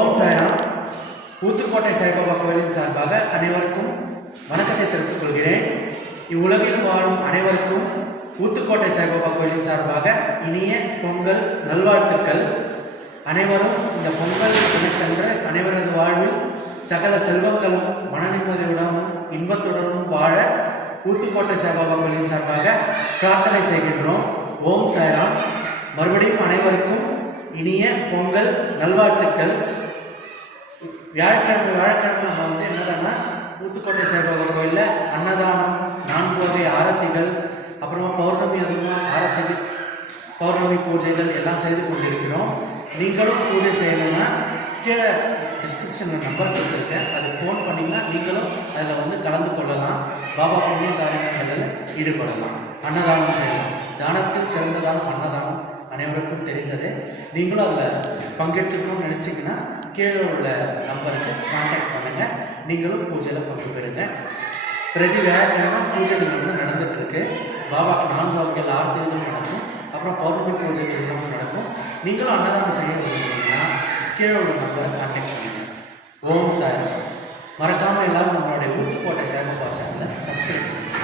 ஓம் சாய்ராம். ஊத்துக்கோட்டை சாய்பாபா கோயிலின் சார்பாக அனைவருக்கும் வணக்கத்தை தெரிவித்துக் கொள்கிறேன். இவ்வுலகில் வாழும் அனைவருக்கும் ஊத்துக்கோட்டை சாய்பாபா கோயிலின் சார்பாக இனிய பொங்கல் நல்வாழ்த்துக்கள். அனைவரும் இந்த பொங்கல் தினத்தன்று அனைவரது வாழ்வில் சகல செல்வங்களும் மன நிம்மதியுடனும் இன்பத்துடனும் வாழ ஊத்துக்கோட்டை சாய்பாபா கோயிலின் சார்பாக பிரார்த்தனை செய்கின்றோம். ஓம் சாய்ராம். மறுபடியும் அனைவருக்கும் இனிய பொங்கல் நல்வாழ்த்துக்கள். வியாழக்கிழமை நம்ம என்னதுன்னா ஊத்துக்கோட்டை சாய்பாபா கோயிலில் அன்னதானம், 4 வகை ஆரத்திகள், அப்புறமா பௌர்ணமி அதுவும் ஆரத்திகள், பௌர்ணமி பூஜைகள் எல்லாம் செய்து கொண்டிருக்கிறோம். நீங்களும் பூஜை செய்யணும்னா கீழே டிஸ்கிரிப்ஷனில் நம்பர் கொடுத்துருக்கேன், அதுக்கு ஃபோன் பண்ணிங்கன்னா நீங்களும் அதில் கலந்து கொள்ளலாம். பாபா புண்ணிய காரியங்களில் ஈடுபடலாம். அன்னதானம் செய்யலாம். தானத்தில் சிறந்த தானம் அன்னதானம், அனைவருக்கும் தெரிந்தது. நீங்களும் அதில் பங்கேற்றுக்கணும்னு நினச்சிங்கன்னா கீழே உள்ள நம்பருக்கு கான்டாக்ட் பண்ணுங்கள். நீங்களும் பூஜையில் பங்கு பெறுங்க. பிரதி வியாழக்கிழமை பூஜைகள் நடந்துட்டு இருக்கு. பாபாக்கு 4 வகைகள் ஆர்த்திகள் நடக்கும். அப்புறம் பௌர்ணமி பூஜைகள் நடக்கும். நீங்களும் அன்னதானம் செய்ய விரும்புகிறீங்கன்னா கீழே உள்ள நம்பரை கான்டாக்ட் பண்ணுங்கள். ஓம் சாய். மறக்காமல் எல்லாரும் நம்மளுடைய ஊத்துக்கோட்டை சாய்பாபா சேனலை சப்ஸ்கிரைப் பண்ணுங்கள்.